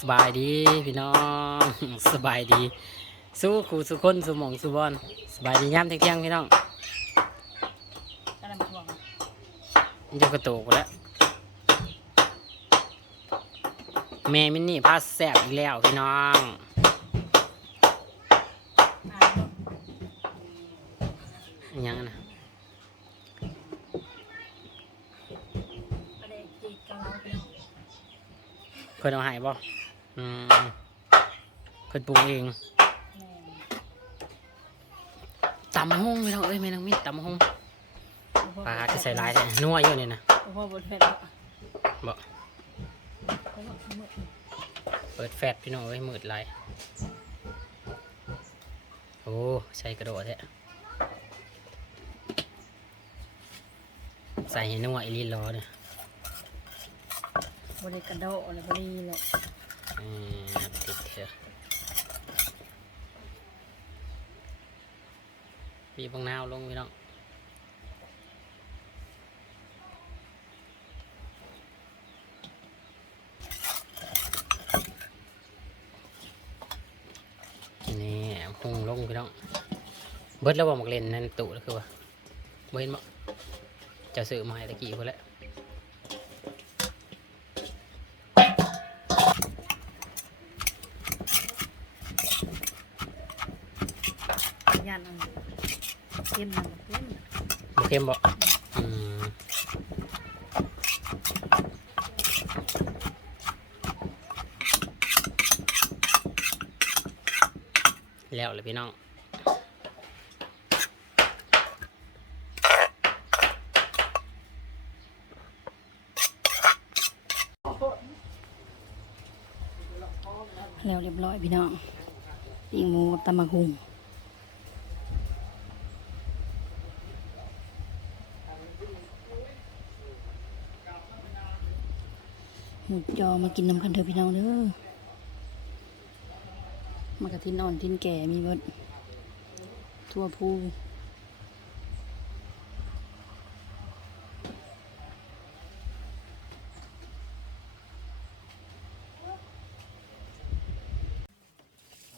สบายดีพี่น้องสบายดี สู้ขู่สู้คนสู้หมองสู้บอลสบายดีย่ำเที่ยงๆพี่น้องกำลังทวงมันจะกระโตกไปแล้วแม่มินนี่พาแสบอีกแล้วพี่น้องอ่านอิหยังนะ ประเด็นจีดกับเราไปเนาะ เพิ่นเอาใหายบ่อืมเพิ่นปรุงเองแม่ตำมะฮุ่งพี่น้องเอ้ยแม่นางมินตำมะฮุ่งปลาก็ใส่หลายแท้นัวอยู่นี่นะพ่อบนเฟซแล้วบ่แล้วก็มืดเปิดแฟดพี่น้องเอ้ยมืดไรโอ้ใส่กระโดดแท้ใส่ให้นัวอีหลีรอเนี่ย บริกระโดดอะไรบริเลยอืมติดเถอะปีบางนาวลงพี่น้องนี่พุงลงพี่น้อง เบิดแล้วบ่มักเล่นนั่นตู่แล้วคือว่าเบิดบ่เจะซื้อมาให้ตะกี้พุ่นละ ยันอันเต็มมันเต็ม บ่เค็มบ่แล้วเลยพี่น้องแล้วเรียบร้อยพี่น้องปีกหมูตำมะฮุง หมูจอมากินน้ำกันเถอะพี่น้องเด้อมากระทินอ่อนทินแก่มีเบิดทั่วภู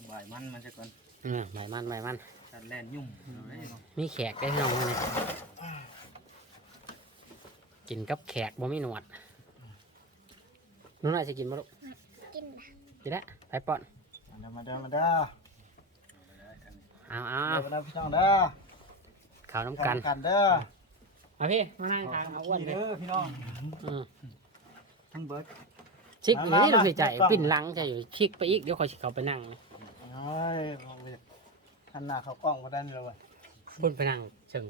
บ่ายมันมันจะก่อนอืมใบมันใบมัน ชันแลนยุ่มเอาไว้เนาะมีแขกได้น้องมื้อนี้กินกับแขกบ่มีหนวด นุ่นน่าจะกินบ่ลูกกินกินละไปป้อนมาเด้อมาเด้อเอาเอามาเด้อมาเด้อพี่น้องเด้อข้าวน้ำกัน กันเด้อมาพี่มานั่งทางเอาอ้วนเลยเด้อพี่น้องอืมทั้งเบิดชิกอยู่มานี่เรามาใส่ใจมาปิ้นหลังใจอยู่ชิกไปอีกเดี๋ยวคอยสิเขาไปนั่งนะโอ้ยเอาไปหันหน้าเข้ากล้องมาได้เลยว่ะพุ่นไปนั่งเชิง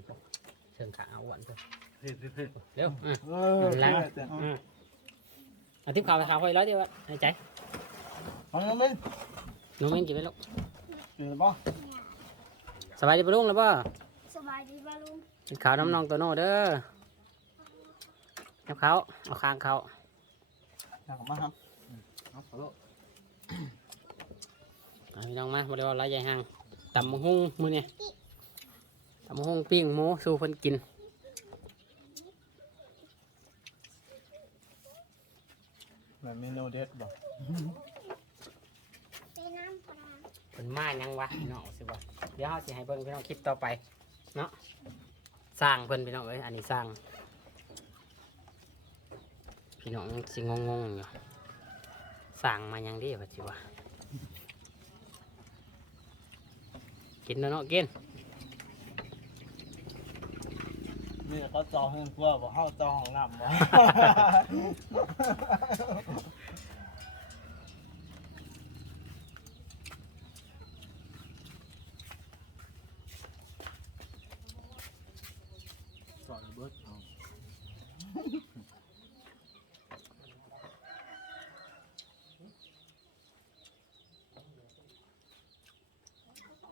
เชิงขาเอาอ้วนเถอะเฮ้ยเฮ้ยเร็วอะเออนั่นแหล้วเอออะ เอาทิพย์ขาวไปขาวไฟร้อยเดียวอะในใจเอาน้องมิ้นน้องเม่นกินไปลูกกินบ่สบายดีปะลุงแล้วป่ะสบายดีป่ะลุงกินขาวน้ำนองตัวโน่เด้อเอาเขาเอาคางเขาอยากมาครับเอาขอโทษเอาพี่น้องมาบริวารไรใหญ่ห่างตำมะฮุ่งมือเนี่ยตำมะฮุ่งปิ้งหมูสู่เพิ่นกิน แบบเมนูเด็ดบ่ไปน้ำปลาเพิ่นมายังวะพี่น้องสิวะเดี๋ยวเฮาสิให้เบิ่งพี่น้องคลิปต่อไปเนาะสร้างเพิ่นพี่น้องเอ้ยอันนี้สร้าง พี่น้องยังสิงงงๆอยู่สร้างมายังดีว่าสิวะกินแล้วเนาะกินนี่เขาจองให้พวกบ่เฮาจองของน้ำบ่ก่อนเบิดเอา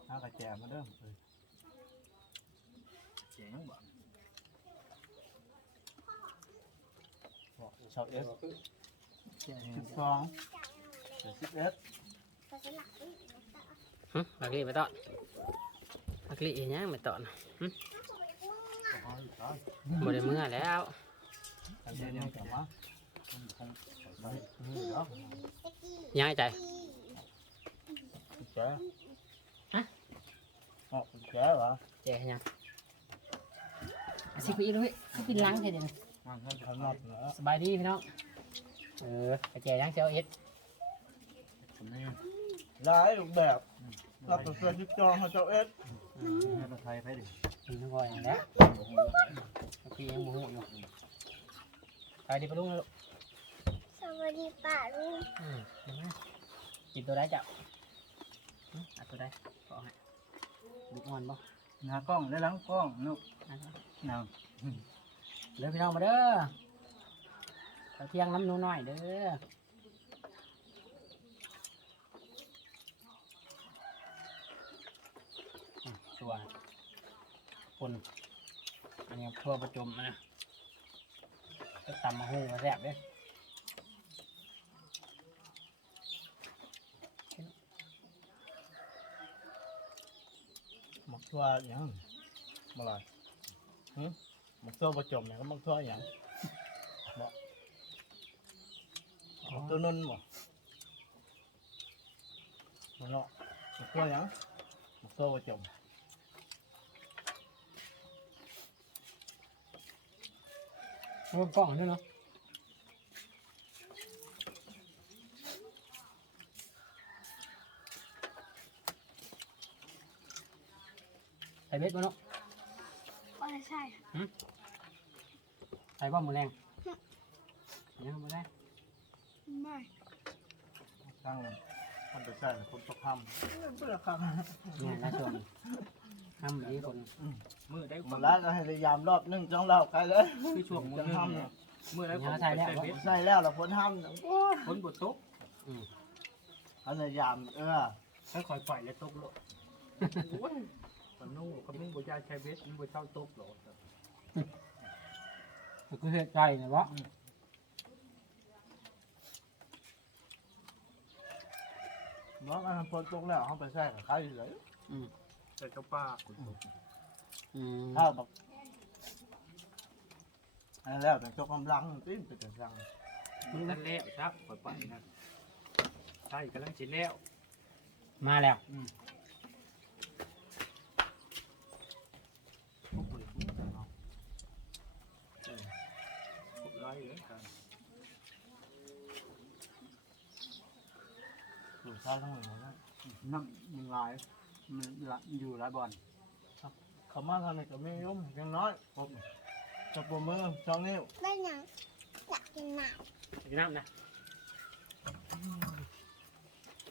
เอากระ แจมาเด้อเออแจงบ่บอกชอบเอสสิบสองสิบเอ็ดไปสลับอีกหึบักลี่ไปตอนบักลี่อีหยังไม่ตอนหึขออีกครับบ่ได้เมื่อแล้วอันเดียวยังกลับมามันคงไปนี่เหรอตะกี้ยังไงใจ กุญแจ ฮะ อ๋อกุญแจ เหรอเจ๊ยังสิบปีเลยสิบปีล้างแค่เดียวมันนั่นทำนอกเหรอสบายดีพี่น้อง เออกระเจยังเจ้าเอสผมนี่หลายรูปแบบรับตัวเสื้อยึดจองเขาเจ้าเอสให้มาไทยไปดิกินทั้งวันอย่างนี้พี่ยังโมโหอยู่ไปดีปะลุงนะลูกสวัสดีป้าลุงอืมเห็นไหมกินตัวได้จ้ะอืมเอัตัวได้ก็ให้ลูกอ่อนบ่ หน้ากล้องและหลังกล้องนุกอันนั้นนางเด้อพี่น้องมาเด้อข้าวเที่ยงน้ำหนูน้อยเด้ออืมตัวคนอันนี้ทั่วประจุมนะก็ตำมาหูมาแซ่บเด้อ หมัก ทั่วอย่างมาลายหึมักทั่วประจมเนี่ยก็มักทั่วอย่างบ่มักตัวนุ่นบ่มันเนาะมักทั่วอย่างมักทั่วประจมเอากล้องด้วยเนาะ ใส่เบ็ดมาเนาะว่าใช่ใส่บ้ามือแรงยังไม่ได้ไม่ตั้งมันจะใช่คนตกห้ำเพื่อครับเนี่ยน่าชมห้ามดีคนมือได้มันแล้วก็ให้พยายามรอบหนึงจ้องเล่าใครเลยคือช่วงมือจะหนึงห้ำเนี่เนี่ยยมือได้ผมใส่แล้วใส่เบ็ดใส่แล้วเราพ้นห้ำเนี่ยโอ้ยคนบดตกพยายามเออค่อยๆปล่อยแล้วตกโลดโอ้ยตอนนู้นเขาไม่บดยาใช้เบ็ดมันบดเช่าตกโลดมันคือเหตุใจเนี่ยวะน้องอันพ้นตกแล้วเขาไปใส่กับใครเลยใส่เจ้าป้าอืมถ้าแบบอันแล้วแต่เจ้ากำลังติ้นไปแต่สั่งนั่นแล้วครับปล่อยไปนะใช่กำลังจิแล้ว มาแล้ว อยเลยครับอยู่เช้าทั้งหมดนะน้ำมันลายมันละอยู่หลายบอลเขามาทำในกับไม่ยุ่มยังน้อยผมจับปมมือช่องนิ้วได้ยังอยากกินหนาวกินน้ำนะ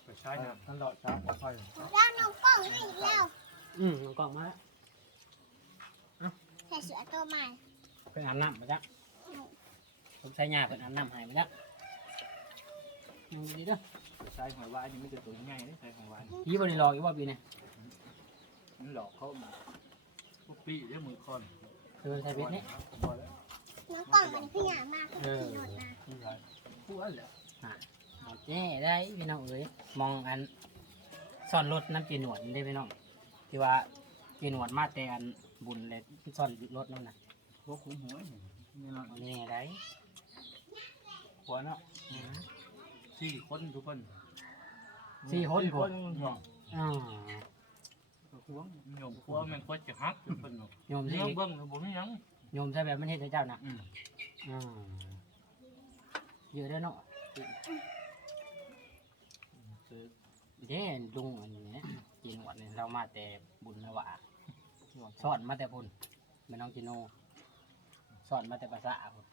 ไปใช้น้ท่านดอกจ้าค่อยแล้วน้องกล้องให้อีกแล้ว อืมน้องกล่องมาแล้วใส่เสื้อตัวใหม่เพิ่งอาบน้ำมาจ้ะ ผมใช้ยาเพิ่งอาบน้ำใหายมาจ้ะอืมดีเด้อำไปใช้หอยวายนี่ไม่จะตัวง่ายนี่ใช้หอยวายยี่บริลอกอีกว่าปีเนี่ยมันหลอกเขามาพวกปีเรียกมือคอนคือใช้เบ็ดนี่พอแล้วน้องกล้องมันพี่หยามากเออขี่รถนะๆนี่ไรพูดแล้วหมดแน่ได้พี่น้องเอ้ยมองอันซ่อนรถน้ำจีหนวดนี่ได้พี่น้องที่ว่าจีหนวดมาแต่อันบุญเลยซ่อนรถนั่นน่ะพวกคุ้มหัวนี่เนาะเอาแน่ได้ หัวเนาะอืมสี่คนทุกคนสี่คนสี่ผคมนอ่าควงโยมควงมันควรจะฮักทุกคนเนาะโยมเรื่ที่องเบิ้งผมไม่ยังโยมใช่แบบไม่ใช่เจ้าน่ะอืมอ่าเยอะเด้อเนาะคือเด้ลุงอันนี้จีหนวดเนี่ยเรามาแต่บุญนะวะสอนมาแต่บุญไม่น้องจีโนสอนมาแต่ภาษาพุ่น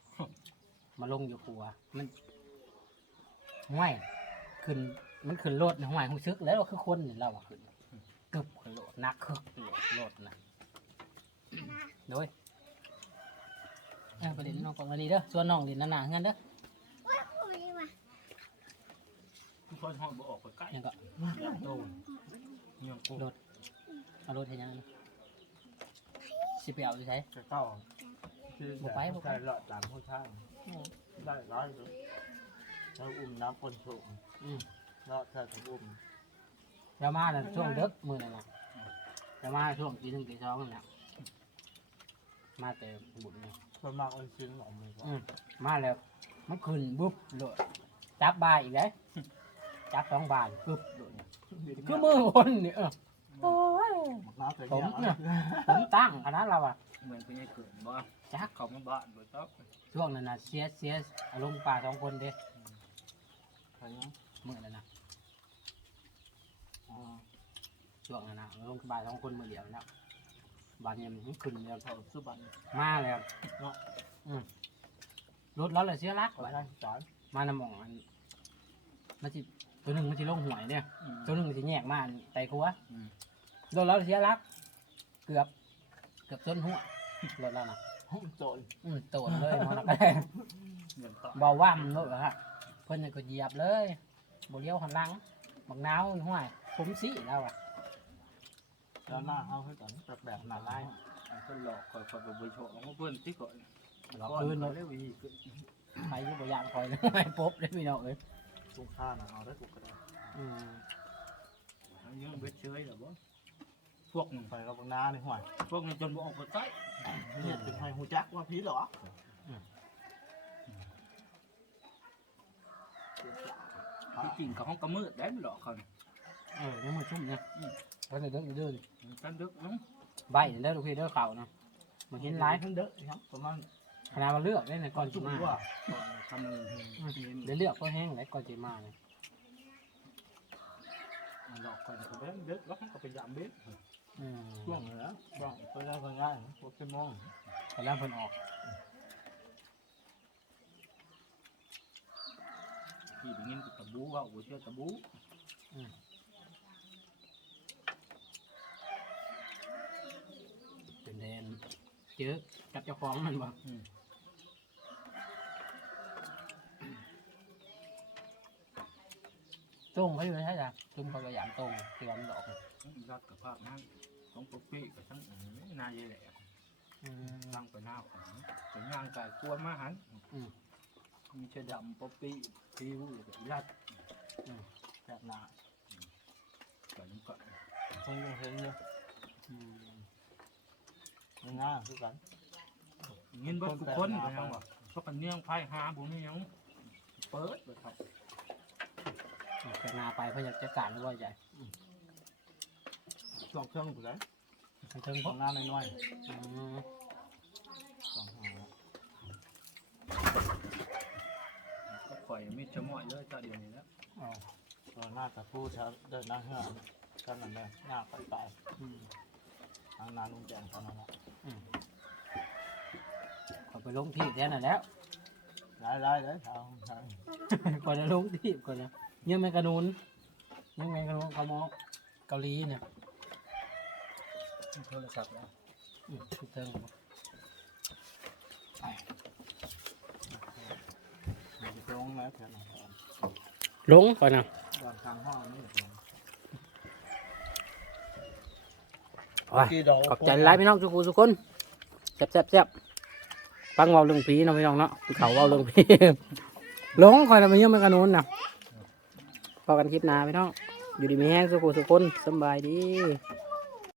มาลงอยู่ครัว มันห่วยขึ้น มันขึ้นรถนะห่วยหูซึกแล้วเราคือคนนี่เราอะขึ้นกึบขึ้นรถนักคึกโลดนะโดยเอาไปเล่นน้องกองอันนี้เด้อส่วนน้องเล่นนานๆงั้นเด้อว่าคุยมาทุกคนห้องบ่ออกไปใกล้ยังก็โตโยมกูเอารถให้ยังนสิไปเอาอยู่ใช้จะเข้า คือบ่ไปบ่ไปใส่หลอดตามผู้ช่างได้ร้อยเลยเราอุ้มน้ำคนสูงอืมเลาะถ้าจะอุ้มเรามาน่ะช่วงเด็กมือนั่นนะเรามาช่วงตีหนึ่งตีสองนั่นแหละมาแต่บุญนี่ส่วนมากมันซึ้งออกมืออืมมาแล้วมันขึ้นบุ๊บโลดจับบายอีกเลยจับสองบานปึ๊บโลดเนี่ยคือมือคนเนี่ยเออโอ้ยหมักน้ำใส่ผมเนี่เนี่ยยผมตั้งขนาดเราอะเหมือนเป็นไงเกิดบ่ จักเขามาบ้านบ่ต้องช่วงนั้นนะเสียเสียอารมณ์ป่าสองคนเด้ใส่ยังมือนั้นนะอ๋อช่วงนั้นนะอารมณ์ป่าสองคนมือเดียวนะบานเนี่ยมันขึ้นแล้วเขาซื้อบัตรมาแล้วเนาะอืมรถเราเลยเสียรักเขาไปได้จานมานำหมองอันมันจิตัวหนึ่งมันจิลงหวยเนี่ย อืมตัวหนึ่งมันจิแยกมาอันไตครัวอืมรถเราเสียรัก เกือบ เกือบจนหัวรถเรานะ โจรอืมโตนเลยมันก็ได้เหมือนต่อเบาว่ำรถเหรอฮะเพิ่นนี่ก็เหยียบเลยบ่เลี้ยวหันหลังบักนาวห้วยผมสีแล้วอะแล้วหน้าเอาให้ก่อนแบบแบบหน้าลายคนหลอกคอยคอยไปโชว์ของเพื่อนที่ก่อนเราคืนเลเลยยวีขึ้นไปอยู่บ่ยางคอยเลยไม่ปบเลยพี่น้องเอ้ยลูกค้าน่ะเอาได้กูก็ได้อืมยังเบ็ดเชยหรอบ่ พวกนึงใส่กับบักน้าในห่วยพวกนี้จนบ่ออกไปใต้นี่เป็นไฮฮูจักว่าพีเหรอที่จริงเขาห้องกระมืดได้ไม่หรอกเขานี่เออยังมือชุ่มเนี่ยเพิ่นเดินเดินกันดึกน้องใบเด้อลูกพี่เด้อเข่านะมันเห็นหลายทั้งเด้อครับประมาณขนาดมาเลือกได้ในก่อนจุจิกมาว่าทำเลยเดี๋ยวเลือกก็แห้งไหนก่อนจิมาเนี่ยหลอกคนเขาเบ็ดดึกแล้วเขาไปยามเบ็ด อืมช่วงเหนือช่วงเพื่อนได้คนง่ายโปเกมอนกำลังเพิ่นออกที่ได้ยินตะบูว่าโอ้เชื่อตะบูเป็นแดนเจอกับเจ้าของมันบ่ตรงเขาอยู่ใช่จ้ะจุ่มเขาพยายามตรงที่ว่ามันดอก รัดกับภาพนั้นของปุ๊กปี้กับทั้งนายแหละอืมตั้งไปหน้าของเป็นย่างไก่กวนมาหันอืมมีเชดำป๊อปปี้พิวกับยัดแบบหนากันก็คงยังเห็นอยู่อืมง่ายคือกันเงินเบิดทุกคนก็ยังว่าเพราะกันเนื่องไพ่หาบุญนี่ยังเปิดเลยครับแต่นาไปเพื่อจะจัดการหรือว่าใหญ่ ช่วงเครื่องอยู่เลยไปถึงขพอวงกงานน้อยอืมๆสองหัวก็ปล่อยมีชะม้อยเลยตาเดียวนี้แล้วอ๋อตัวหน้าตะพูเช้าเดินหน้าเหือกันนั่นเลยหน้าไปไปอืมทางนาลุงแจงตอนนั้นแหละขอไปลงที่แท้นั่นแหล้วไล่ไล่เลยทางทางก่อนจะลงที่ก่อนนะยังไม่กระนุนยังไงกระนุนเขามองเกาหลีเนี่ย โทรศัพท์แล้วอืมทุกเทิงมันจะลงแล้วเถอะลงก่อนนะตอนทางห้องนี่ขอบใจหลายพี่น้องทุกคนทุกคนแซ่บแซ่บแซ่บฟังว้าเรื่องผีเนาะพี่น้องเนาะเขาว้าเรื่องผีหลงคอยนะมันยังไม่กระนุนนะพอกันคลิปหน้าพี่น้องอยู่ดีมีแห้งสุขุสุกคนสบายดี